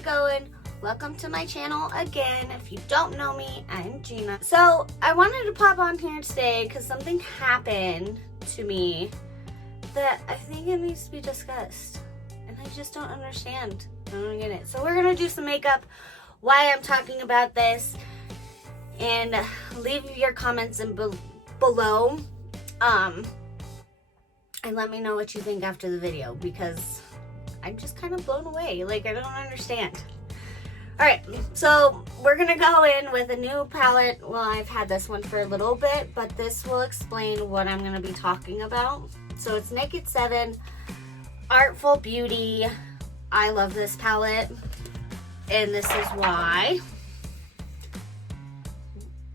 it going? Welcome to my channel again. If you don't know me, I'm Gina. So I wanted to pop on here today because something happened to me that I think it needs to be discussed. And I just don't understand. I don't get it. So we're gonna do some makeup, why I'm talking about this, and leave your comments in below. And let me know what you think after the video, because I'm just kind of blown away. Like, I don't understand. All right, so we're gonna go in with a new palette. Well, I've had this one for a little bit, but this will explain what I'm gonna be talking about. So it's Naked 7, Artful Beauty. I love this palette, and this is why.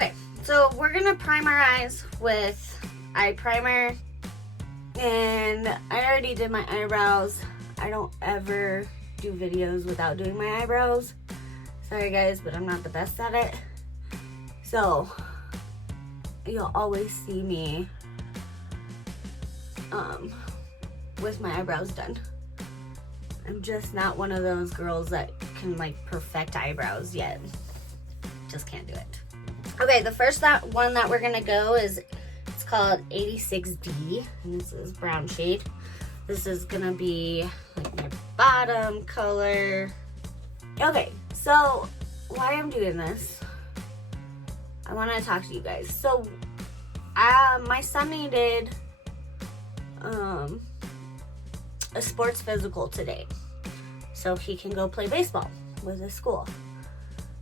Okay, so we're gonna prime our eyes with eye primer, and I already did my eyebrows. I don't ever do videos without doing my eyebrows. Sorry guys, but I'm not the best at it. So you'll always see me with my eyebrows done. I'm just not one of those girls that can like perfect eyebrows yet. Just can't do it. Okay, the first one that we're gonna go is, it's called 86D, and this is brown shade. This is gonna be like my bottom color. Okay, so why I'm doing this, I wanna talk to you guys. So my son needed a sports physical today so he can go play baseball with his school.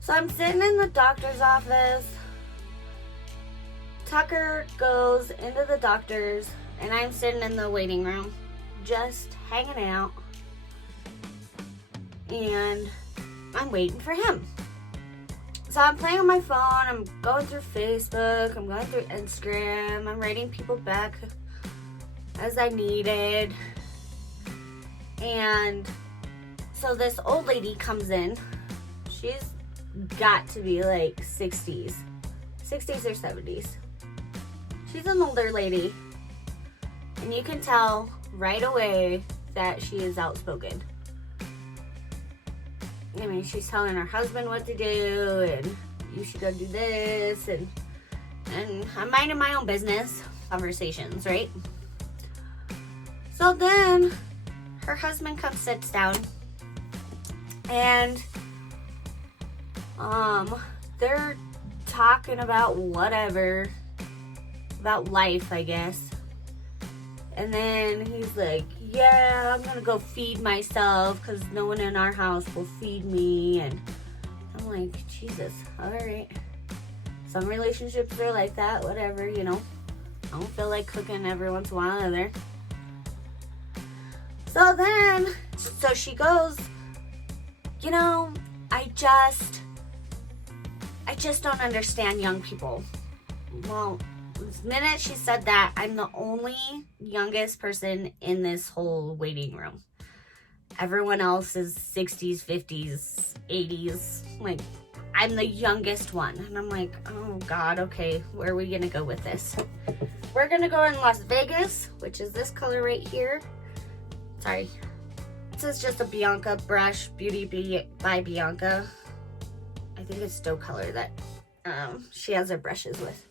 So I'm sitting in the doctor's office. Tucker goes into the doctor's, and I'm sitting in the waiting room just hanging out, and I'm waiting for him. So I'm playing on my phone, I'm going through Facebook, I'm going through Instagram, I'm writing people back as I needed. And so this old lady comes in. She's got to be like 60s or 70s. She's an older lady, and you can tell right away that she is outspoken. I mean, she's telling her husband what to do, and you should go do this, and I'm minding my own business conversations, right? So then her husband comes, sits down, and they're talking about whatever, about life, I guess. And then he's like, yeah, I'm gonna go feed myself because no one in our house will feed me. And I'm like, Jesus, all right. Some relationships are like that, whatever, you know. I don't feel like cooking every once in a while either. So she goes, you know, I just don't understand young people. Well, the minute she said that, I'm the only youngest person in this whole waiting room. Everyone else is 60s, 50s, 80s. Like, I'm the youngest one. And I'm like, oh God, okay, where are we gonna go with this? We're gonna go in Las Vegas, which is this color right here. Sorry. This is just a Bianca brush, Beauty by Bianca. I think it's doe color that she has her brushes with.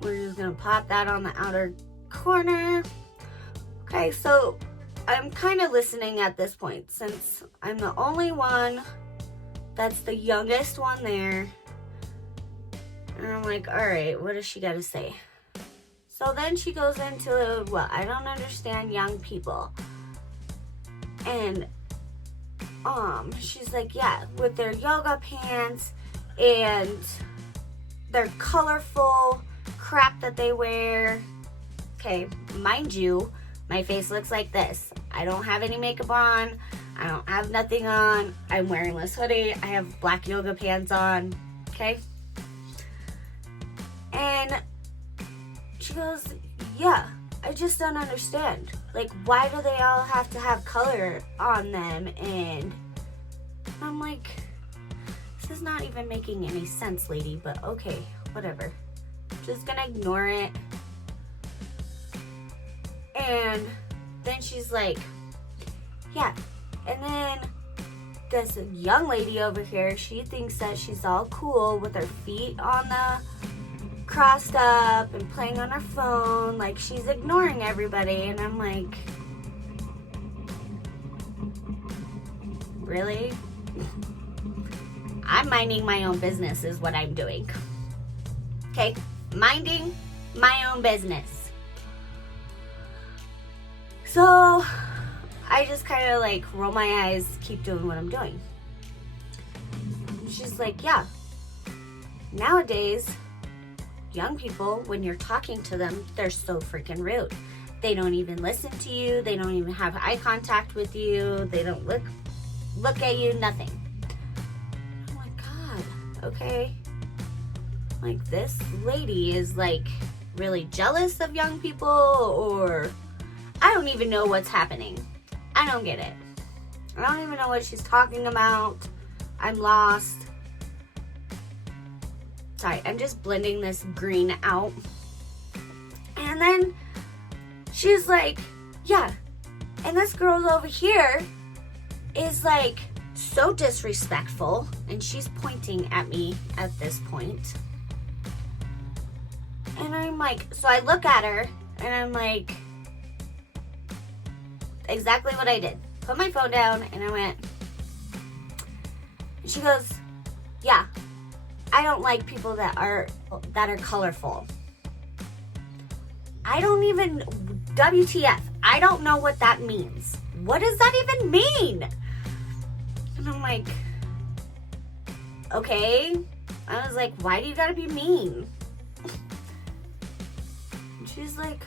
We're just gonna pop that on the outer corner. Okay, so I'm kind of listening at this point since I'm the only one that's the youngest one there. And I'm like, all right, what does she got to say? So then she goes into, well, I don't understand young people. And she's like, yeah, with their yoga pants and their colorful crap that they wear. Okay, mind you, my face looks like this. I don't have any makeup on. I don't have nothing on. I'm wearing this hoodie. I have black yoga pants on. Okay? And she goes, yeah, I just don't understand. Like, why do they all have to have color on them? And I'm like, this is not even making any sense, lady, but okay, whatever. Just gonna ignore it. And then she's like, yeah, and then this young lady over here, she thinks that she's all cool with her feet on the crossed up and playing on her phone, like she's ignoring everybody. And I'm like, really? I'm minding my own business is what I'm doing. Okay, minding my own business. So I just kind of like roll my eyes, keep doing what I'm doing. She's like, yeah, nowadays young people, when you're talking to them, they're so freaking rude. They don't even listen to you. They don't even have eye contact with you. They don't look at you, nothing. Oh my God, okay. Like, this lady is like really jealous of young people, or I don't even know what's happening. I don't get it. I don't even know what she's talking about. I'm lost. Sorry, I'm just blending this green out. And then she's like, yeah, and this girl over here is like so disrespectful, and she's pointing at me at this point. And I'm like, so I look at her and I'm like, exactly what I did. Put my phone down and I went, and she goes, yeah, I don't like people that are colorful. I don't even, WTF, I don't know what that means. What does that even mean? And I'm like, okay. I was like, why do you gotta be mean? And she's like,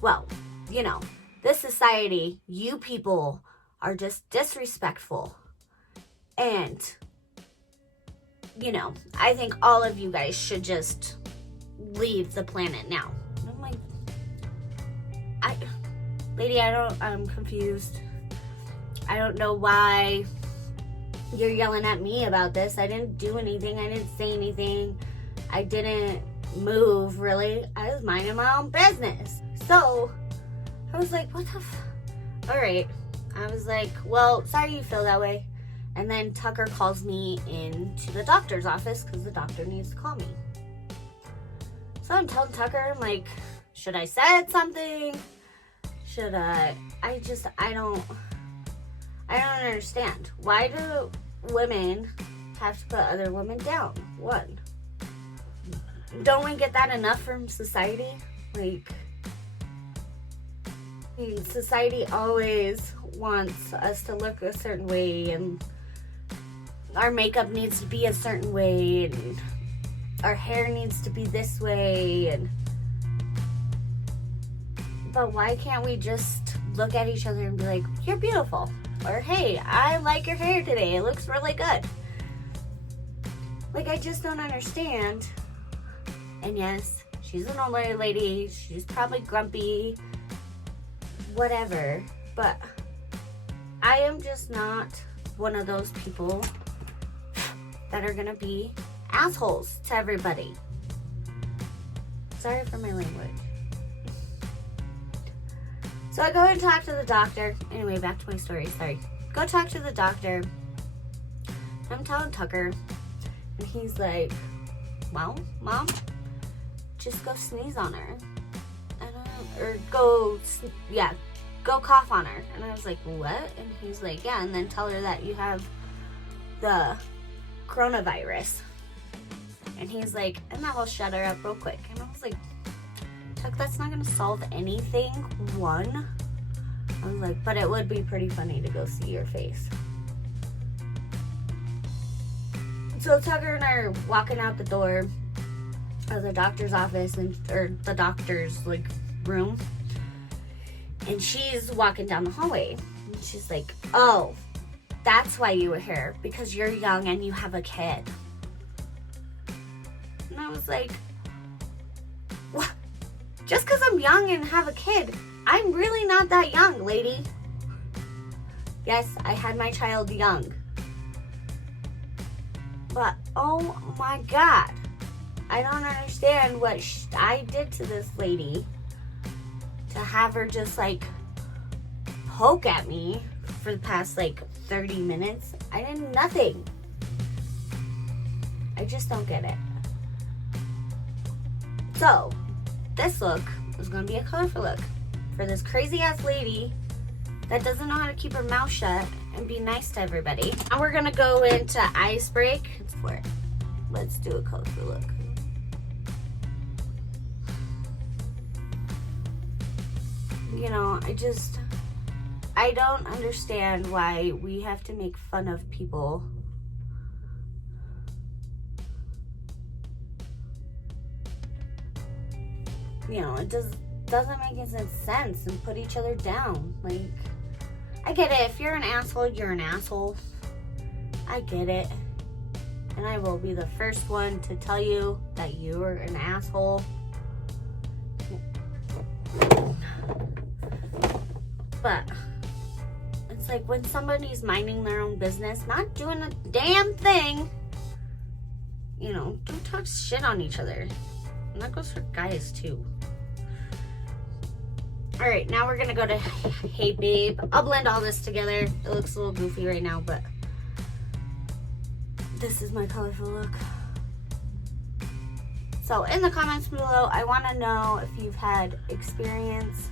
well, you know, this society, you people are just disrespectful. And, you know, I think all of you guys should just leave the planet now. And I'm like, lady, I'm confused. I don't know why you're yelling at me about this. I didn't do anything. I didn't say anything. I didn't move, really. I was minding my own business. So I was like, what the all right. I was like, well, sorry you feel that way. And then Tucker calls me into the doctor's office because the doctor needs to call me. So I'm telling Tucker, I'm like, should I said something? Should I don't understand. Why do women have to put other women down? One, don't we get that enough from society? Like, I mean, society always wants us to look a certain way, and our makeup needs to be a certain way, and our hair needs to be this way, and but why can't we just look at each other and be like, you're beautiful, or hey, I like your hair today, it looks really good. Like, I just don't understand. And yes, she's an older lady, she's probably grumpy, whatever, but I am just not one of those people that are gonna be assholes to everybody. Sorry for my language. So I go and talk to the doctor. Anyway, back to my story, sorry. Go talk to the doctor. I'm telling Tucker, and he's like, well, Mom, just go sneeze on her. Or go cough on her. And I was like, what? And he's like, yeah, and then tell her that you have the coronavirus. And he's like, and that will shut her up real quick. And I was like, Tuck, that's not gonna solve anything. One, I was like, but it would be pretty funny to go see your face. So Tucker and I are walking out the door of the doctor's office, or the doctor's like room, and she's walking down the hallway, and she's like, oh, that's why you were here, because you're young and you have a kid. And I was like, what? Just because I'm young and have a kid, I'm really not that young, lady. Yes, I had my child young, but oh my God, I don't understand what I did to this lady to have her just like poke at me for the past like 30 minutes. I did nothing. I just don't get it. So, this look is going to be a colorful look for this crazy ass lady that doesn't know how to keep her mouth shut and be nice to everybody. Now we're going to go into ice break. Let's do a colorful look. You know, I don't understand why we have to make fun of people. You know, it doesn't make any sense, and put each other down. Like, I get it. If you're an asshole, you're an asshole. I get it. And I will be the first one to tell you that you are an asshole. But it's like when somebody's minding their own business, not doing a damn thing, you know, don't talk shit on each other. And that goes for guys too. All right, now we're gonna go to Hey Babe. I'll blend all this together. It looks a little goofy right now, but this is my colorful look. So in the comments below, I wanna know if you've had experience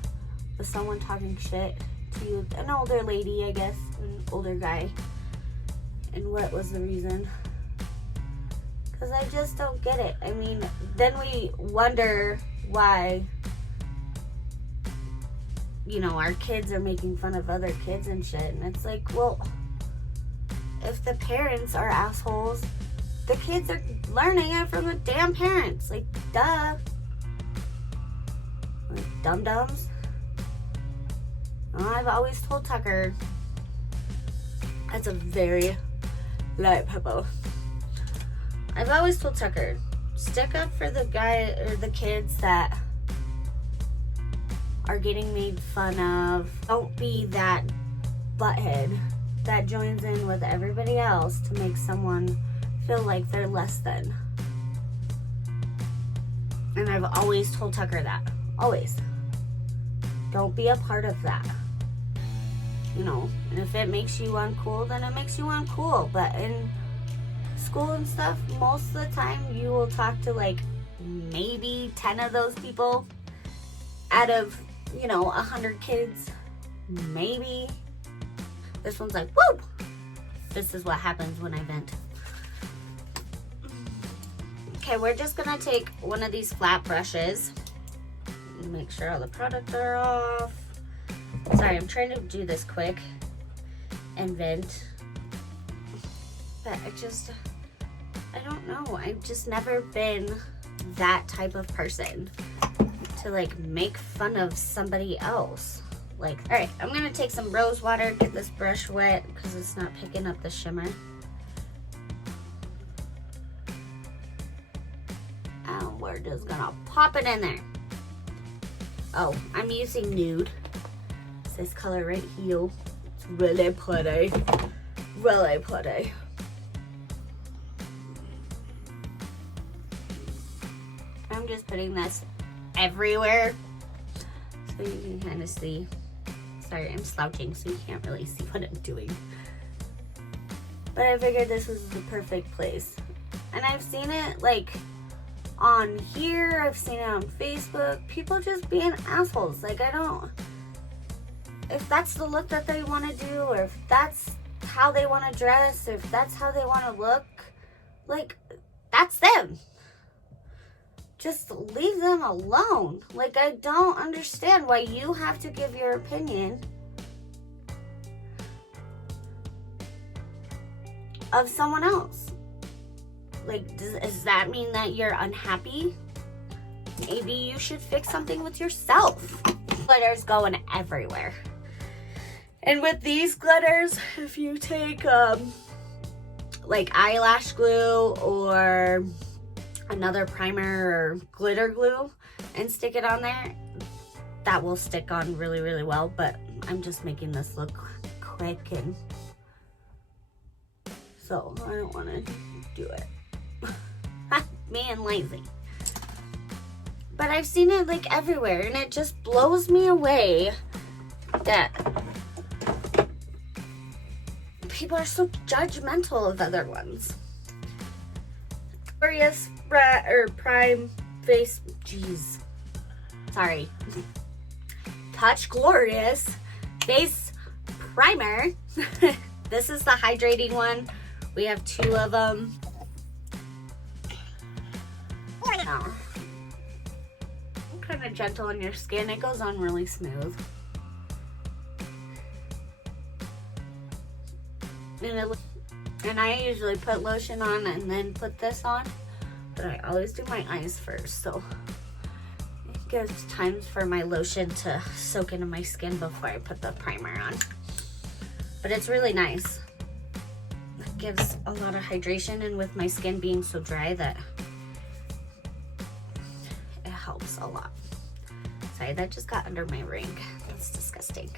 with someone talking shit to you, an older lady, I guess, an older guy, and what was the reason? Because I just don't get it. I mean, then we wonder why, you know, our kids are making fun of other kids and shit, and it's like, well, if the parents are assholes, the kids are learning it from the damn parents. Like, duh. Like, dum-dums. I've always told Tucker, that's a very light pepper. I've always told Tucker, stick up for the guy or the kids that are getting made fun of. Don't be that butthead that joins in with everybody else to make someone feel like they're less than. And I've always told Tucker that. Always. Don't be a part of that. You know, and if it makes you uncool, then it makes you uncool. But in school and stuff, most of the time you will talk to like maybe 10 of those people out of, you know, 100 kids. Maybe. This one's like, whoop! This is what happens when I vent. Okay, we're just gonna take one of these flat brushes and make sure all the products are off. Sorry, I'm trying to do this quick and vent. But I don't know. I've just never been that type of person to like make fun of somebody else. Like, all right, I'm gonna take some rose water, get this brush wet because it's not picking up the shimmer. And we're just gonna pop it in there. Oh, I'm using nude. It's this color right here. It's really pretty. Really pretty. I'm just putting this everywhere so you can kind of see. Sorry, I'm slouching so you can't really see what I'm doing. But I figured this was the perfect place. And I've seen it like on here, I've seen it on Facebook. People just being assholes. Like, I don't, if that's the look that they want to do, or if that's how they want to dress, or if that's how they want to look, like, that's them. Just leave them alone. Like, I don't understand why you have to give your opinion of someone else. Like, does that mean that you're unhappy? Maybe you should fix something with yourself. Glitters going everywhere. And with these glitters, if you take like eyelash glue or another primer or glitter glue and stick it on there, that will stick on really, really well. But I'm just making this look quick, and so I don't want to do it. Man, lazy. But I've seen it like everywhere, and it just blows me away that people are so judgmental of other ones. Glorious Prime Face, jeez. Sorry. Touch Glorious Face Primer. This is the hydrating one. We have 2 of them. Now, I'm kind of gentle on your skin. It goes on really smooth. And I usually put lotion on and then put this on. But I always do my eyes first, so it gives time for my lotion to soak into my skin before I put the primer on. But it's really nice. It gives a lot of hydration, and with my skin being so dry, that it helps a lot. Sorry, that just got under my ring. That's disgusting.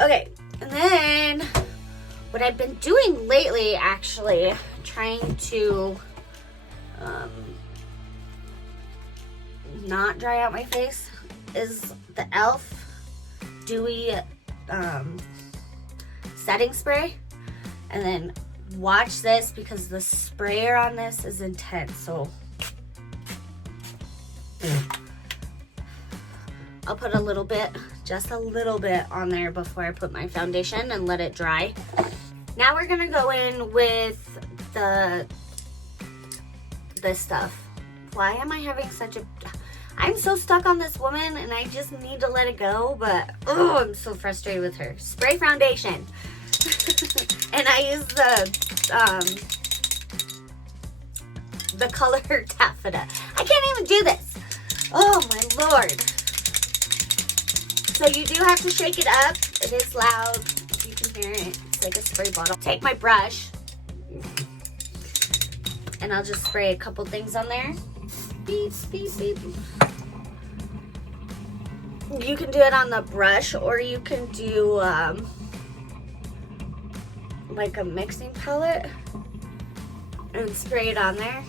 Okay, and then what I've been doing lately, actually, trying to not dry out my face, is the e.l.f. Dewy setting spray. And then watch this, because the sprayer on this is intense. So I'll put a little bit, just a little bit on there before I put my foundation and let it dry. Now we're gonna go in with this stuff. Why am I having such a, I'm so stuck on this woman and I just need to let it go, but oh, I'm so frustrated with her. Spray foundation. And I use the color taffeta. I can't even do this. Oh my Lord. So you do have to shake it up. It is loud. You can hear it. It's like a spray bottle. Take my brush and I'll just spray a couple things on there. Beep, beep, beep. You can do it on the brush, or you can do like a mixing palette and spray it on there.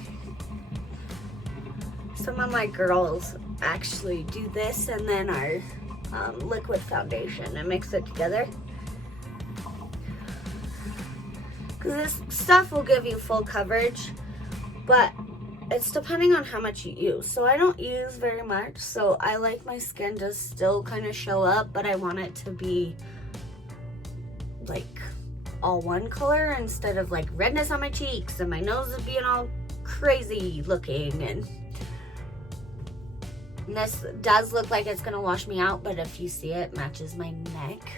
Some of my girls actually do this and then our liquid foundation and mix it together. Because this stuff will give you full coverage, but it's depending on how much you use. So I don't use very much, so I like my skin to still kind of show up, but I want it to be like all one color instead of like redness on my cheeks and my nose is being all crazy looking. And this does look like it's gonna wash me out, but if you see, it matches my neck.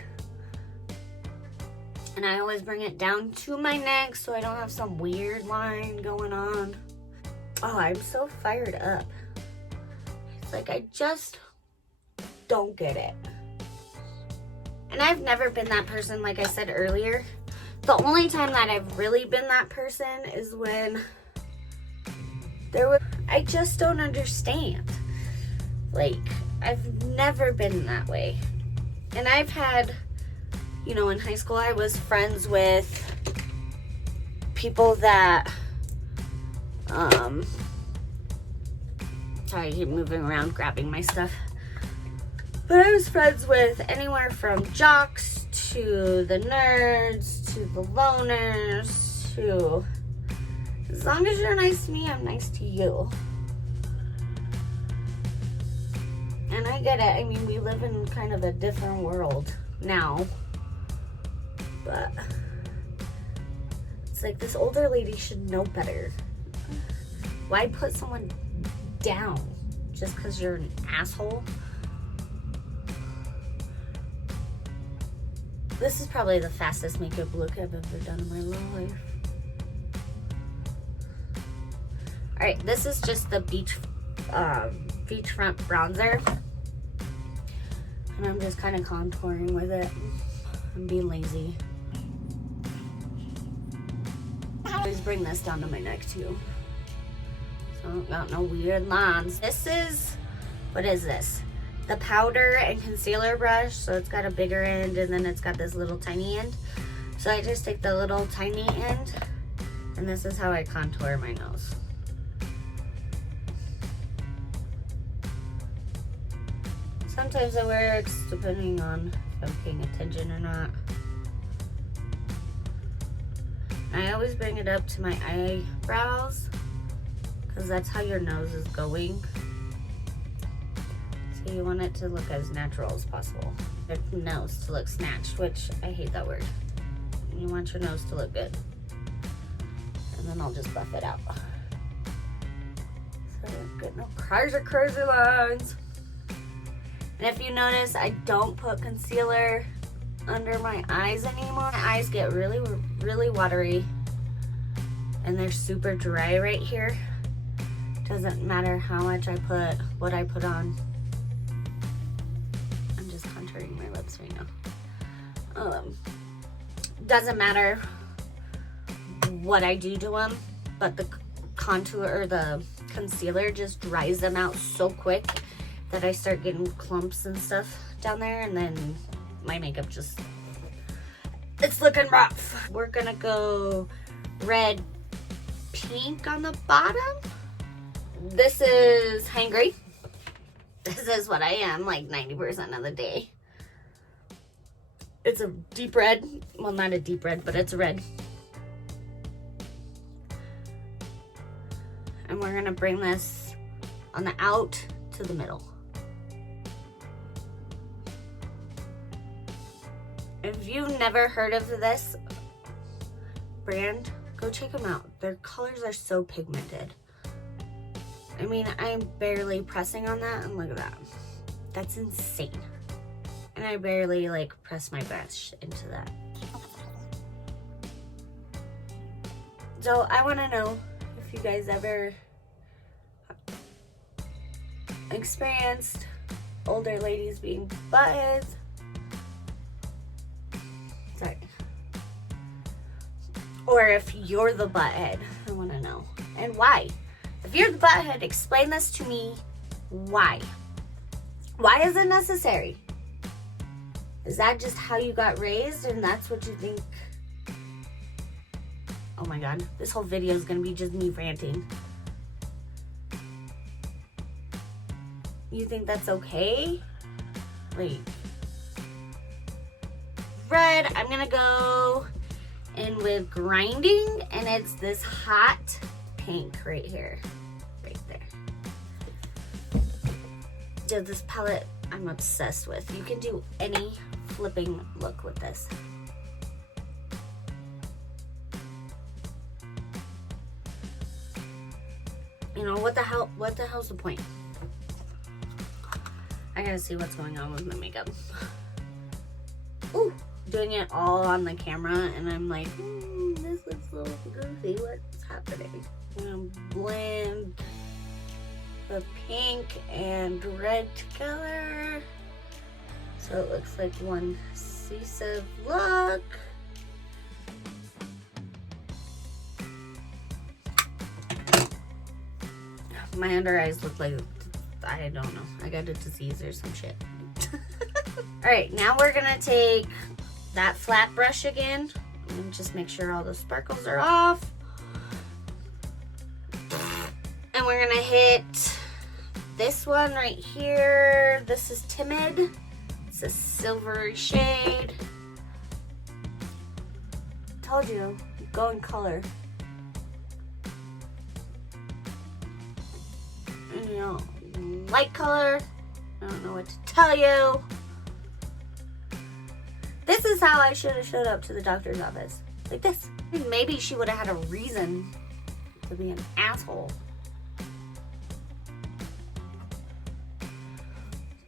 And I always bring it down to my neck so I don't have some weird line going on. Oh, I'm so fired up. It's like I just don't get it. And I've never been that person, like I said earlier. The only time that I've really been that person is when I just don't understand. Like, I've never been that way. And I've had, you know, in high school I was friends with people that, sorry, I keep moving around grabbing my stuff. But I was friends with anywhere from jocks to the nerds to the loners to, as long as you're nice to me, I'm nice to you. And I get it. I mean, we live in kind of a different world now. But it's like this older lady should know better. Why put someone down just because you're an asshole? This is probably the fastest makeup look I've ever done in my life. Alright, this is just the Beachfront bronzer. And I'm just kind of contouring with it. I'm being lazy. I always bring this down to my neck too. So I don't got no weird lines. This is, what is this? The powder and concealer brush. So it's got a bigger end and then it's got this little tiny end. So I just take the little tiny end and this is how I contour my nose. Sometimes it works depending on if I'm paying attention or not. I always bring it up to my eyebrows because that's how your nose is going. So you want it to look as natural as possible. Your nose to look snatched, which I hate that word. You want your nose to look good. And then I'll just buff it out. So good, no crazy lines. And if you notice, I don't put concealer under my eyes anymore. My eyes get really watery and they're super dry right here. Doesn't matter how much I put, what I put on. I'm just contouring my lips right now. Doesn't matter what I do to them, but the contour or the concealer just dries them out so quick that I start getting clumps and stuff down there, and then my makeup just, it's looking rough. We're gonna go red pink on the bottom. This is hangry. This is what I am like 90% of the day. It's a deep red. Well, not a deep red, but it's a red. And we're gonna bring this on the out to the middle. If you've never heard of this brand, go check them out. Their colors are so pigmented. I mean, I'm barely pressing on that, and look at that. That's insane. And I barely like press my brush into that. So I want to know if you guys ever experienced older ladies being buttheads. Sorry. Or if you're the butthead, I want to know. And why? If you're the butthead, explain this to me. Why? Why is it necessary? Is that just how you got raised and that's what you think? Oh my god, this whole video is gonna be just me ranting. You think that's okay? Wait. Red, I'm gonna go in with grinding, and it's this hot pink right here. Right there. Dude, this palette I'm obsessed with. You can do any flipping look with this. You know, what the hell's the point? I gotta see what's going on with my makeup. Ooh, doing it all on the camera, and I'm like, this looks a little goofy. What's happening? I'm gonna blend the pink and red together so it looks like one cohesive look. My under eyes look like, I don't know, I got a disease or some shit. Alright, now we're gonna take that flat brush again and just make sure all the sparkles are off. And we're gonna hit this one right here. This is Timid. It's a silvery shade. Told you, go in color. And you know, light color. I don't know what to tell you. This is how I should have showed up to the doctor's office. Like this. Maybe she would have had a reason to be an asshole.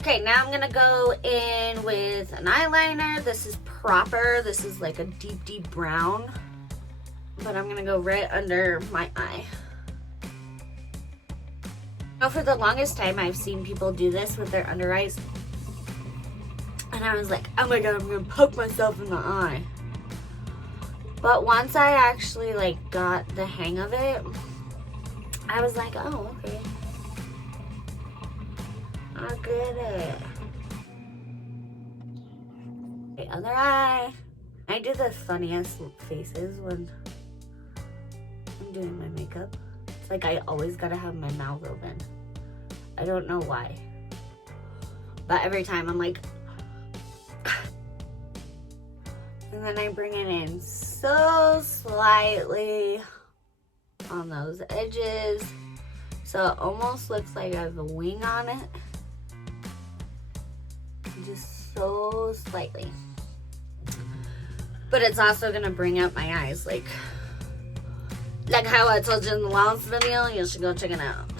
Okay, now I'm gonna go in with an eyeliner. This is proper. This is like a deep, deep brown. But I'm gonna go right under my eye. Now, for the longest time, I've seen people do this with their under eyes. And I was like, oh my god, I'm gonna poke myself in the eye. But once I actually like got the hang of it, I was like, oh, okay. I get it. The other eye. I do the funniest faces when I'm doing my makeup. It's like I always gotta have my mouth open. I don't know why. But every time I'm like, And then I bring it in so slightly on those edges. So it almost looks like I have a wing on it. Just so slightly. But it's also gonna bring out my eyes, like how I told you in the last video. You should go check it out.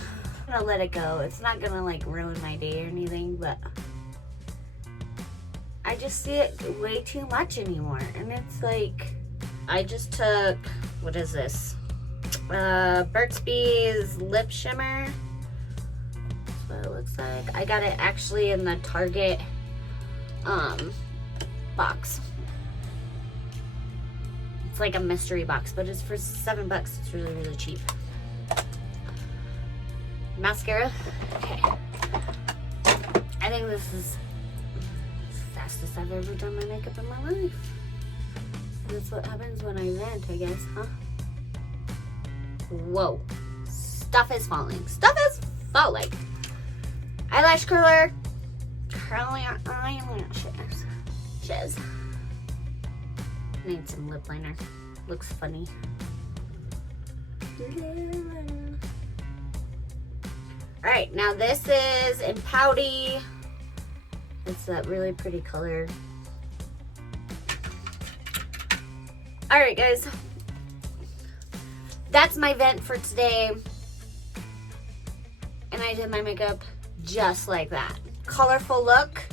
I'm gonna let it go. It's not gonna like ruin my day or anything, but I just see it way too much anymore. And it's like, I just took, what is this? Burts Bees lip shimmer. That's what it looks like. I got it actually in the Target box. It's like a mystery box, but it's for $7. It's really, really cheap. Mascara. Okay. I think this is the fastest I've ever done my makeup in my life. That's what happens when I vent, I guess, huh? Whoa. Stuff is falling. Stuff is falling. Eyelash curler. Curling our eyelashes. Shiz. Need some lip liner. Looks funny. Alright, now this is in Pouty. It's that really pretty color. Alright guys. That's my vent for today. And I did my makeup just like that. Colorful look.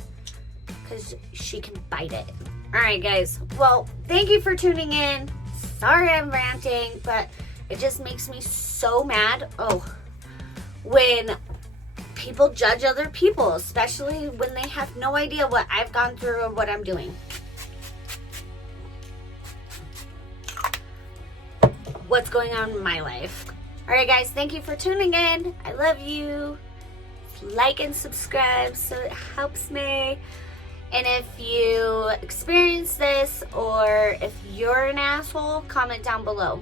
Because she can bite it. Alright guys, well, thank you for tuning in. Sorry I'm ranting, but it just makes me so mad. Oh, when people judge other people, especially when they have no idea what I've gone through or what I'm doing. What's going on in my life. Alright guys, thank you for tuning in. I love you. Like and subscribe so it helps me. And if you experience this or if you're an asshole, comment down below.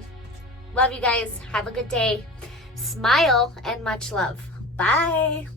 Love you guys. Have a good day. Smile and much love. Bye.